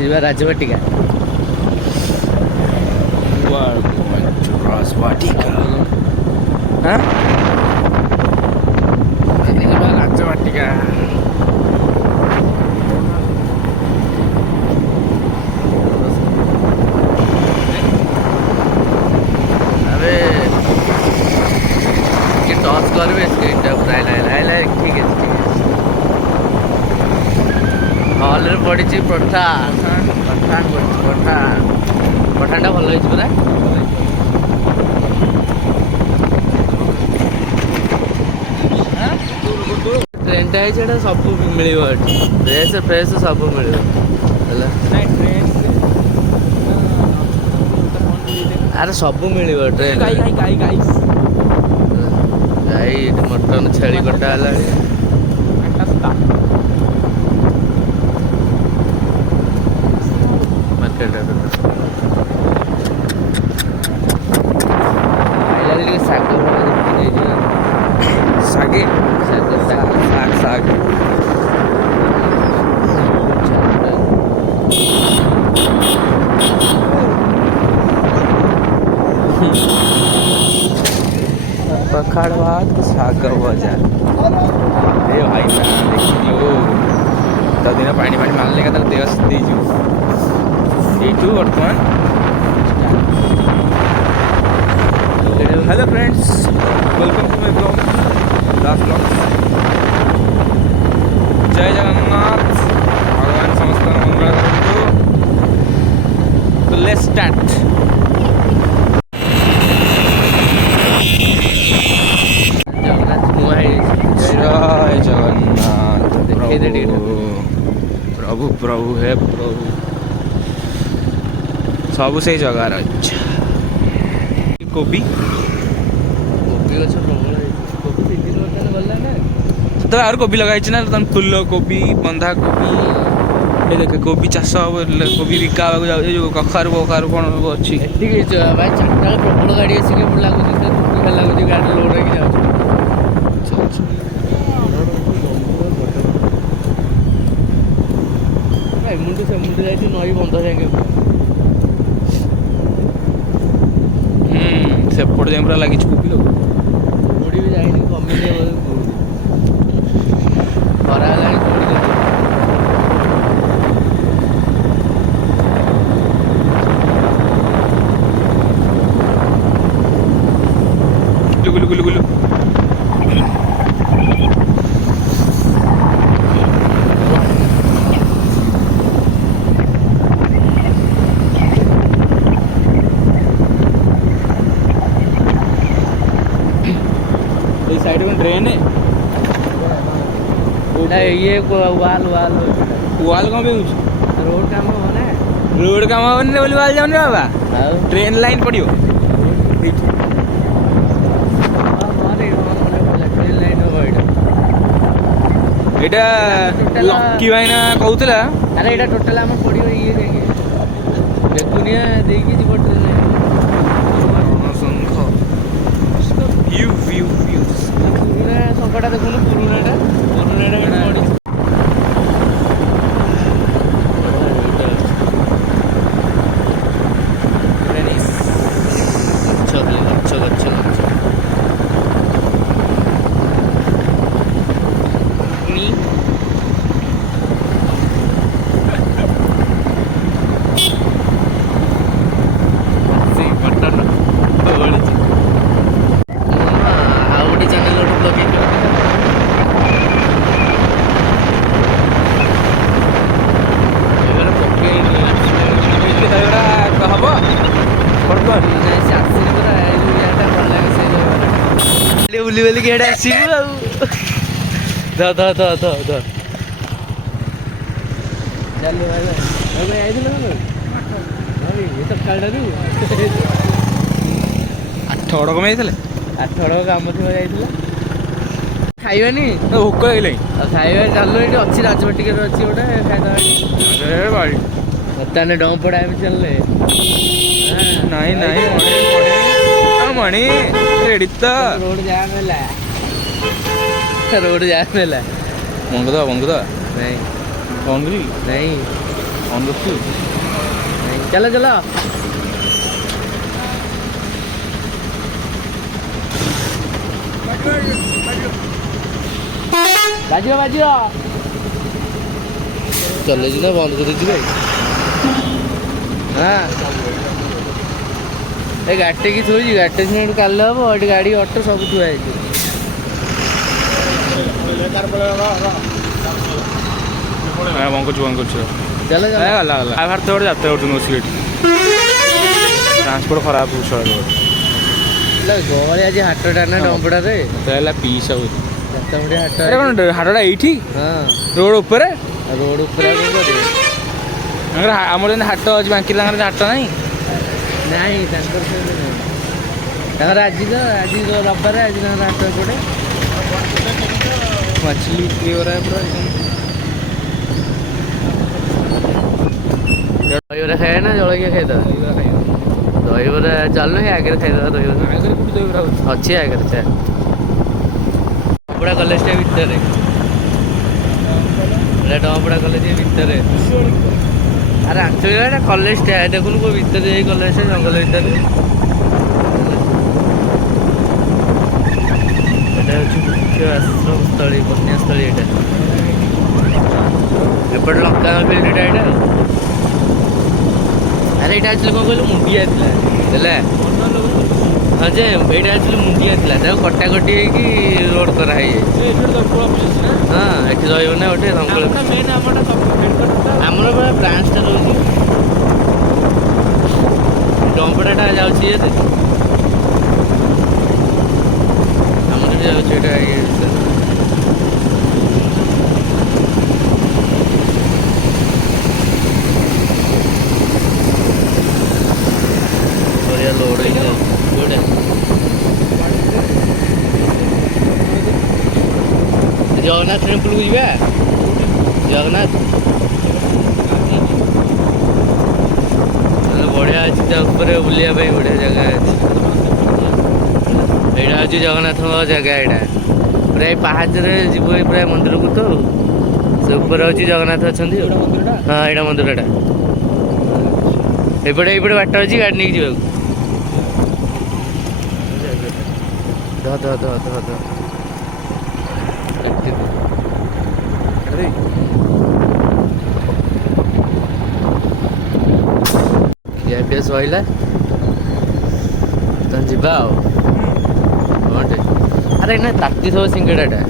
ଯିବା ରାଜବାଟିକା। ରାଜବାଟିକା ରାଜବାଟିକା। अरे टॉस करबे स्क्रीनटा प्राय लाइला ठीक है हॉल रे पड़िछि पठान पठान पठान पठानटा भल होइछि परा। ट्रेनटा है सेटा सब मिलियो ड्रेस फ्रेस सब मिलियो ହେଲା अरे सब मिलियो ट्रेन गाई मटन छेली कटा है मार्केट ଶାଗ ଶାଗେ ଶାଗ पखाड़ भात शाग भजा। ए भाई ना देखियो तो दिन पानी पानी मारले का देह सीधी यू बर्तमान। Hello friends, welcome to my blog Das blogs. जय जगन्नाथ, भगवान समस्त मंगल करंतु। तो लेट्स स्टार्ट। जय जगन्नाथ प्रभु प्रभु है प्रभु सब से जगार। अच्छा कोबी गछ प्रबल कोबी तीन वर्ष गला ना तो आर कोबी लगाई ना तुम फुल कोबी बंधा कोबी ये देख कोबी चाष कोबी बिका जो कखारू बखारू कौन अच्छी ठीक है भाई चार्टा प्रबल गाड़ी आसिक लगुच लगुच गाड़ी लोड होगी जाऊँ मुंडू से मुंडू जाए नई बंध जाएंगे सेपट जाए पूरा लगी कोबी कोड़ी भी जाए कमी खरा गुलु गुलु गुलु साइड में ड्रेन है ये वाल वाल वाल कौन पे रोड काम होने रोड काम होने बोली वाल जाऊँ बाबा ट्रेन लाइन पड़ियो एटा लक्की भाईना कहूला अरे एटा टोटल आम पड़ियो ये जाके देखुनिया देकी जीव ट्रेन शंख व्यू व्यू व्यू पुरुना शंखटा देखुनु पुरुनाटा पड़ी बुली बुली के आसबू आठ गड़ कम 8 काम थी खाइबानी भोक लगे खाଇବା ଚାଲୁ ଏଠି ଅଛି ରାଜବାଟିକାରେ ଅଛି ଗୋଟେ ଖାଇଦେବା ବର୍ତ୍ତମାନ ଡଙ୍ଗପଡ଼ା ଆମେ ଚାଲିଲେ ନାଇଁ ନାଇଁ ମଣି ରେଡି ତ ରୋଡ ଜାମ୍ ହେଲା ମଙ୍ଗଦବା नहीं ऑन करी नहीं ऑन रखी नहीं, चलो चलो बाजियो बाजियो चले ना बंद कर दीजिए हाँ ए गाड़ी की थोड़ी गाड़ी से काल हम और गाड़ी ऑटो सब थुआ है चलो चलो चलो भारत गोटे जाते बस ट्रांसपोर्ट खराब हो गहଳି ଆଜି ହାଟଟା ନା ଡମ୍ପଡ଼ାରେ ପିସ୍ ଆଉ ହାଟ ହାଟଟା ଏଇଠି ହଁ ରୋଡ ଉପରେ ରୋଡ ଉପରେ କଣ କରିବେ ଆମର ଯେମିତି ହାଟ ଅଛି ବାଙ୍କି ତାଙ୍କର ହାଟ ନାହିଁ ନାଇଁ ତାଙ୍କର ସେମିତି ନାହିଁ ତାଙ୍କର ଆଜି ରବିବାର ଆଜି ତାଙ୍କର ହାଟ ଏପଟେ ମଛଲି ବିକ୍ରି କରା ପୁରା ଦହିବରା ଖାଇବା ନା ଜଳଖିଆ ଖାଇଦେବା ଦହିବରା ଚାଲୁନ ଆଗରେ ଖାଇଦେବା ଦହିବରା ଅଛି ଆଗରେ ଚା ଡମ୍ପଡ଼ା କଲେଜଟା ଭିତରେ ଡମ୍ପଡ଼ା କଲେଜ ଭିତରେ ଆରେ ଆଞ୍ଚଳିକ ଏଇଟା କଲେଜଟା ଦେଖୁନୁ କୋଉ ଭିତରେ ଯାଇ କଲେଜଟା ଜଙ୍ଗଲ ଭିତରେ ଏଇଟା ହେଉଛି ମୁଖ୍ୟ ଆଶ୍ରମସ୍ଥଳୀ ବନ୍ୟାସ୍ଥଳୀ ଏଇଟା ଏପଟେ ଲଙ୍କା ଫିଲ୍ଡଟା ଏଇଟା ଆରେ ଏଇଟା ଆକ୍ଚୁଆଲି କ'ଣ କହିଲୁ ମୁଣ୍ଡିଆ ଥିଲା ହେଲା ହଁ ଯେ ଏଇଟା ଆକ୍ଚୁଆଲି ମୁଣ୍ଡିଆ ଥିଲା ତାକୁ କଟାକଟି ହେଇକି ରୋଡ଼ କରାହେଇଯାଇଛି ହଁ ଏଠି ରହିବ ନା ଗୋଟେ ଆମର ପୁରା ବ୍ରାଞ୍ଚଟା ରହୁଛି ଡମ୍ପଡ଼ାଟା ଯାଉଛି ଏତେ ଆମର ବି ଯାଉଛି ଏଇଟା ଇଏ ଲୋଡ ହେଇକି କୋଉଟା ଜଗନ୍ନାଥ ଟେମ୍ପଲକୁ ଯିବା ଜଗନ୍ନାଥ ବଢ଼ିଆ ଅଛି ତା ଉପରେ ବୁଲିବା ପାଇଁ ବଢ଼ିଆ ଜାଗା ଅଛି ଏଇଟା ହେଉଛି ଜଗନ୍ନାଥଙ୍କ ଜାଗା ଏଇଟା ପ୍ରାୟ ପାହାଚରେ ଯିବୁ ପ୍ରାୟ ମନ୍ଦିରକୁ ତ ସେ ଉପରେ ହେଉଛି ଜଗନ୍ନାଥ ଅଛନ୍ତି ହଁ ଏଇଟା ମନ୍ଦିରଟା ଏପଟେ ବାଟ ଅଛି ଗାଡ଼ି ନେଇକି ଯିବାକୁ ଖିଆ ପିଆ ସରିଲା ତ ଯିବା ଆଉ କଣଟେ ଆରେ ଏଇନା ତାତି ଥିବ ସିଙ୍ଗଡ଼ାଟା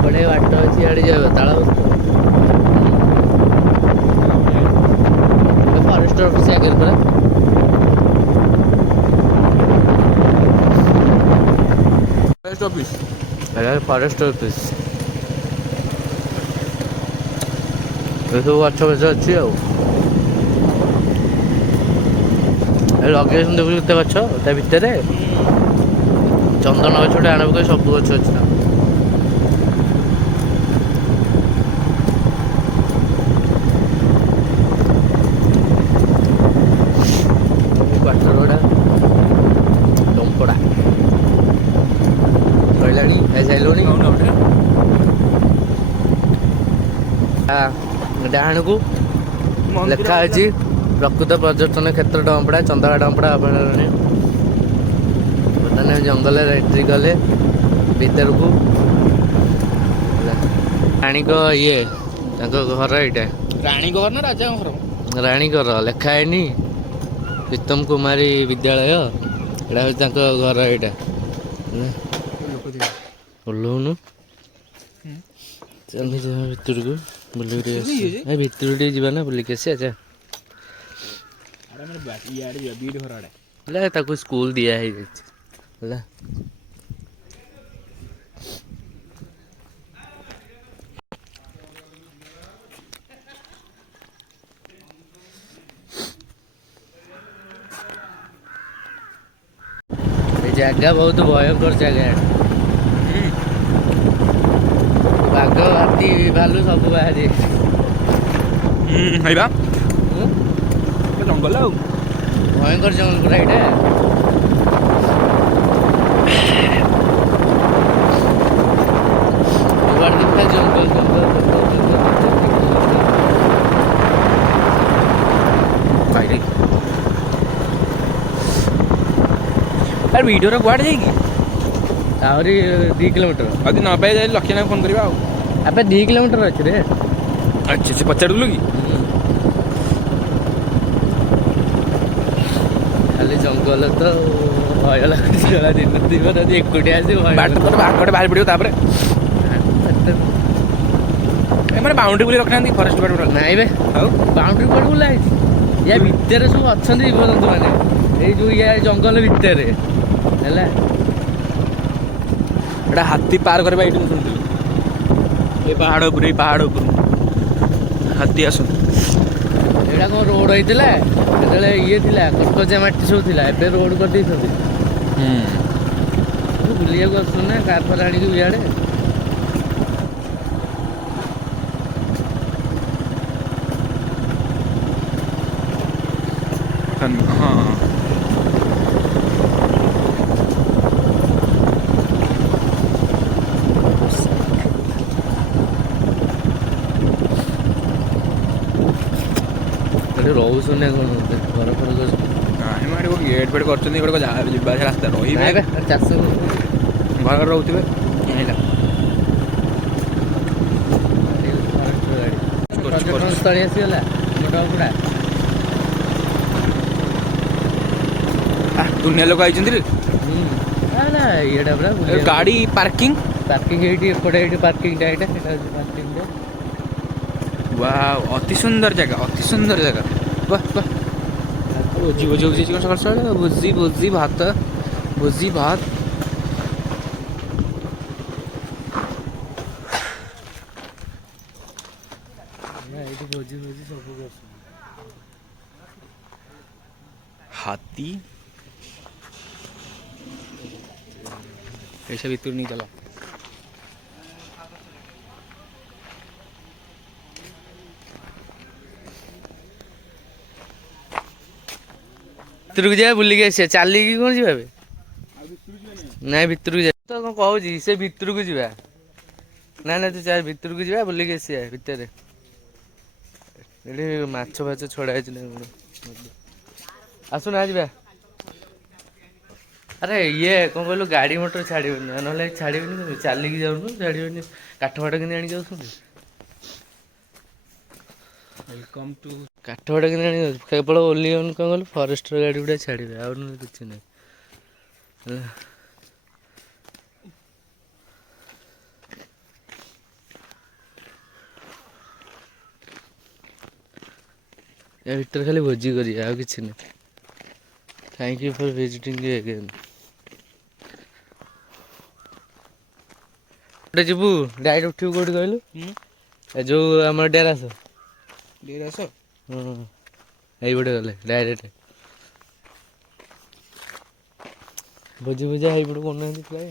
ବଢ଼ିଆ ବାଟ ଅଛି ଇଆଡ଼େ ଯିବ ତାଳ ଫରେଷ୍ଟ ଅଫିସ୍ ଆଗରେ ପରା ଫରେଷ୍ଟ ଅଫିସ୍ ଏସବୁ ଗଛ ଫଛ ଅଛି ଆଉ ଲଗେଇଛନ୍ତି ଦେଖୁଛୁ କେତେ ଗଛ ତା ଭିତରେ ଚନ୍ଦନ ଗଛ ଗୋଟେ ଆଣ ପକେଇ ସବୁ ଗଛ ଅଛି ନା କ୍ୱାର୍ଟରଗୁଡ଼ା ଡମ୍ପଡ଼ା ସରିଲାଣି ଖାଇସାରିଲୁଣି ଡାହାଣକୁ ଲେଖା ଅଛି ପ୍ରକୃତ ପର୍ଯ୍ୟଟନ କ୍ଷେତ୍ର ଡମ୍ପଡ଼ା ଚନ୍ଦକା ଡମ୍ପଡ଼ା ଅଭୟାରଣ୍ୟ ବର୍ତ୍ତମାନ ଜଙ୍ଗଲରେ ଏଣ୍ଟ୍ରି କଲେ ଭିତରକୁ ରାଣୀଙ୍କ ଇଏ ତାଙ୍କ ଘର ଏଇଟା ରାଣୀଙ୍କ ଘର ନା ରାଜାଙ୍କ ଘର ରାଣୀଙ୍କର ଲେଖା ହେଇନି ପ୍ରୀତମ କୁମାରୀ ବିଦ୍ୟାଳୟ ଏଇଟା ହେଉଛି ତାଙ୍କ ଘର ଏଇଟା ଓହ୍ଲଉନୁ ଚାଲ ଯିବା ଭିତରକୁ ବୁଲିକି ଟିକେ ଭିତରକୁ ଟିକେ ଯିବା ନା ବୁଲିକି ଆସିବା ଯା ହେଲା ତାକୁ ସ୍କୁଲ ଦିଆ ହେଇଯାଇଛି ହେଲା ଏ ଜାଗା ବହୁତ ଭୟଙ୍କର ଜାଗା ବାଘ ହାତୀ ଭାଲୁ ସବୁ ବାହାରି ହେଇବା ଜଙ୍ଗଲ ଆଉ ଭୟଙ୍କର ଜଙ୍ଗଲ ପୁରା ଏଇଟା ସବୁଆଡେ ଦେଖିବା ଜଙ୍ଗଲ ଜଙ୍ଗଲ ଭାଇରେ ଆରେ ଭିଡ଼ିଓର କୁଆଡ଼େ ଯାଇକି ଆହୁରି 2 କିଲୋମିଟର। ଯଦି ନ ପାଇ ଯାଇ ଲକ୍ଷ୍ୟ ଫୋନ୍ କରିବା ଆଉ। ଆବେ 2 କିଲୋମିଟର ଅଛି ରେ। ଆଚ୍ଛା ସେ ପଚାରୁଥିଲୁ କି? ଖାଲି ଜଙ୍ଗଲ ତ ଭୟ ଲାଗୁଛି ଜଳା ଦିନ ଥିବ ଯଦି ଏକୁଟିଆ ଆସିବ ବାଟରେ ବାଘଟେ ବାହାରି ପଡ଼ିବ ତାପରେ ଏମାନେ ବାଉଣ୍ଡ୍ରି ବୋଲି ରଖିନାହାନ୍ତି ଫରେଷ୍ଟ ଡିପାର୍ଟମେଣ୍ଟ। ନାଇଁ ବେ ଆଉ ବାଉଣ୍ଡ୍ରି କୁଆଡ଼େ ବୁଲା ହେଇଛି? ୟା ଭିତରେ ସବୁ ଅଛନ୍ତି ଜୀବଜନ୍ତୁ ମାନେ ଏଇ ଯୋଉ ୟା ଜଙ୍ଗଲ ଭିତରେ ହେଲା। ଏଇଟା ହାତୀ ପାର କରିବା ଏଇଠି ମୁଁ ଶୁଣିଥିଲି ଏଇ ପାହାଡ଼ ଉପରୁ ହାତୀ ଆସନ୍ତି। ଏଇଟା କଣ ରୋଡ ହେଇଥିଲା ସେତେବେଳେ ଇଏ ଥିଲା କଟକଚିଆ ମାଟି ସବୁ ଥିଲା ଏବେ ରୋଡ କରିଦେଇଛନ୍ତି। ବୁଲିବାକୁ ଆସୁଛନ୍ତି ନା କାର ଫାର ଆଣିକି ଇଆଡେ। ହଁ ଏଠି ରହୁଛନ୍ତି ନା କଣ ଘର ଫର କରିଛନ୍ତି? ନାଇଁ ମ ଏଠି ଗେଟ୍ ଫେଟ୍ କରିଛନ୍ତି ଗୋଟେ ଯିବା ଆସିବା ରାସ୍ତା ରହିବେ ନାଇଁ ବେ ଚାଷ ଘର ଘରେ ରହୁଥିବେ ହେଲା। ପର୍ଯ୍ୟଟନ ସ୍ଥଳୀ ଆସିଗଲା ମୋଟପଡ଼ା। ଦୁନିଆ ଲୋକ ଆଇଛନ୍ତି ରେ। ନା ଇଏଟା ପୁରା ଗାଡ଼ି ପାର୍କିଂ ଏଇଠି ଏପଟେ ଏଇଠି ପାର୍କିଂଟା ଏଇଟା ସେଇଟା ହେଉଛି ପାର୍କିଂଟା। ୱାଓ ଅତି ସୁନ୍ଦର ଜାଗା ବାହ ବାହ। ଭୋଜି ହଉଛି କଣ ସକାଳୁ ସକାଳୁ ଭୋଜି ଭାତ। ଏଇଠି ଭୋଜି ସବୁ କରୁଛନ୍ତି। ହାତୀ ऐसे भी नहीं चला। ଭିତରକୁ ଯିବା ବୁଲିକି ଆସିବା ଚାଲିକି କଣ ଯିବା ଏବେ? ନାଇଁ ଭିତରକୁ ଯିବା ତ କଣ କହୁଛି ସେ ଭିତରକୁ ଯିବା। ନାଇଁ ତୁ ଚାଲ ଭିତରକୁ ଯିବା ବୁଲିକି ଆସିବା ଭିତରେ। ଏଠି ମାଛ ଫାଛ ଛଡା ହେଇଛି ନା କଣ ଆସୁନ ଯିବା। ଆରେ ଇଏ କଣ କହିଲୁ ଗାଡି ମଟର ଛାଡିବନି ନହେଲେ ଛାଡିବନି ଚାଲିକି ଯାଉନୁ ଛାଡିବନି। କାଠ ଫାଠ କେମିତି ଆଣିକି ଯାଉଛନ୍ତି? ୱେଲକମ୍ ଟୁ କାଠ ଫାଠ କେମିତି ଆଣିକି ଯାଉଛୁ? କେବଳ ଓନ୍ଲି କଣ କହିଲୁ ଫରେଷ୍ଟର ଗାଡ଼ି ଗୁଡ଼ା ଛାଡ଼ିବେ ଆଉ ନହେଲେ କିଛି ନାହିଁ ହେଲା। ୟା ଭିତରେ ଖାଲି ଭୋଜି କରିବା ଆଉ କିଛି ନାହିଁ। Thank you for visiting again. ଗୋଟେ ଯିବୁ ଡାଇରେକ୍ଟ ଉଠିବୁ କୋଉଠି କହିଲୁ? ଏ ଯୋଉ ଆମର ଡେରାସ ଏଇପଟେ ଗଲେ ଡାଇରେକ୍ଟ ଭୋଜି ଭୁଜା ଏଇପଟେ କରୁନାହାନ୍ତି ପ୍ରାୟ।